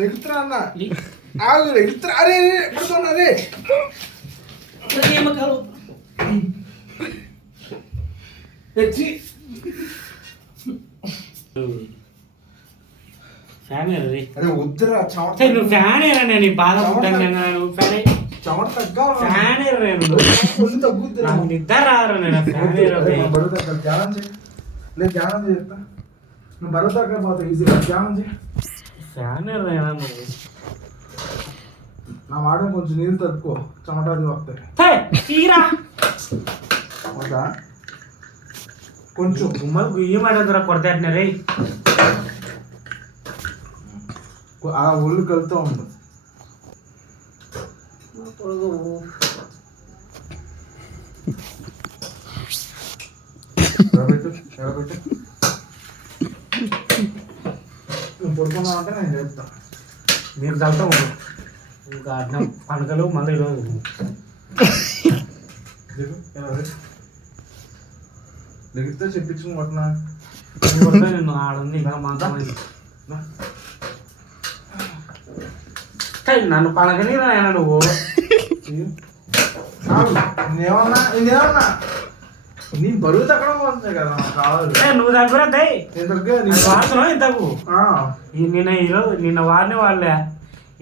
లెగుతున్నా అన్న ఆగు లెగుతున్నా అరే పడుతున్నా అరే అరే వద్దురా నువ్వు ఫ్యాన్ ఏరా నేను బాగా చెమట తగ్గా ఫ్యాన్ తగ్గుద్దురా నిద్ర రారు నేను ఫ్యాన్ బరువు తగ్గ ధ్యానం చేయి లేదు ధ్యానం చేస్తా నువ్వు బరువు తగ్గపోతావు ఈజీగా ధ్యానం చేయి ఫ్యాన్ నువ్వు నా మాట కొంచెం నీళ్ళు తక్కువ చెమట అది వస్తాయి తీరా అవుతా కొంచెం గుమ్మలు గుయ్యి మాడదురా కొడతాడు రే ఆ ఒళ్ళు కలుతూ ఉంది నువ్వు పడుకున్నావు అంటే నేను చెప్తా మీరు చదువుతాం ఇంకా అర్థం పండుగలు మళ్ళీ ఈరోజు లెగితే చెప్పించు కొట్టినా నిన్ను ఆడుంది ఇంకా మాత్రమైంది నన్ను పలకని రాయన నువ్వు నేనేమన్నా నీ బరువు తగ్గడం వస్తుంది కదా కావాలి నువ్వు దగ్గర వాడుతున్నావు ఇంతకు నిన్న వాడినే వాళ్ళే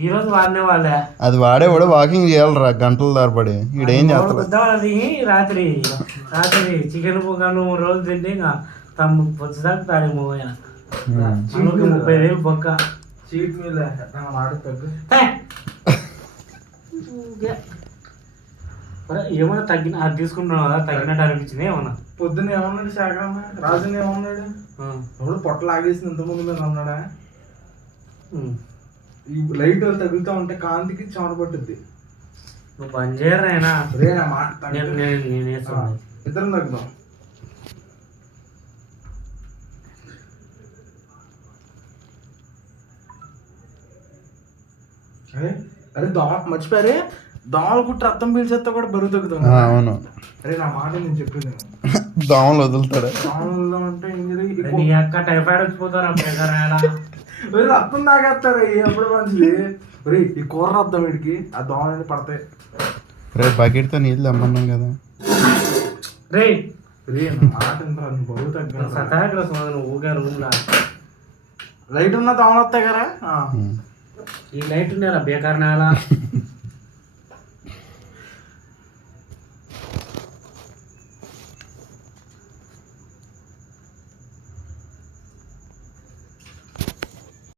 ఈ రోజు వాడినే వాళ్ళే అది వాడేవాడు వాకింగ్ చేయాలరా గంటల తరబడి ఈడేం చేస్తాడు అది రాత్రి చికెన్ పొగను 3 రోజులు తింటే ఇంకా తమ్ము పొద్దుదాకా తాడేమో 30,000 బొక్క చీట్ మీద మాట తగ్గు ఏమన్నా తగ్గిన అది తీసుకుంటున్నావు కదా తగ్గినట్టు అనిపించింది ఏమన్నా పొద్దున్న ఏమన్నాడు శాఖరమ్మ రాజుని ఏమన్నాడు ఎప్పుడు పొట్ట లాగేసింది ఇంతకుముందు మీద అన్నాడా ఈ లైట్ తగులుతూ ఉంటే కాంతికి చెమట పట్టుద్ది నువ్వు పని చేయరా అయినా ఇద్దరం తగ్గుదాం అరే మర్చిపోయారే దోమలు కుట్టి రక్తం పీల్చేస్తా కూడా బరువు తగ్గుతుంది అవును అరే నా మాట నేను చెప్పింది దోమలు వదులుతాడు దోమలు అంటే నీ అక్క టైఫాయిడ్ వచ్చిపోతారు రక్తం తాగేస్తారు ఎప్పుడు మంచిది రే ఈ కూర రక్తం వీడికి ఆ దోమలు పడతాయి రే బకెట్తో నీళ్ళు తెమ్మన్నాం కదా రే రే మాట బరువు తగ్గ సతాగ్రసం ఊగా రూమ్లా లైట్ ఉన్న దోమలు వస్తాయి కదా ఈ లైట్ ఉండేలా బేకార్ నేల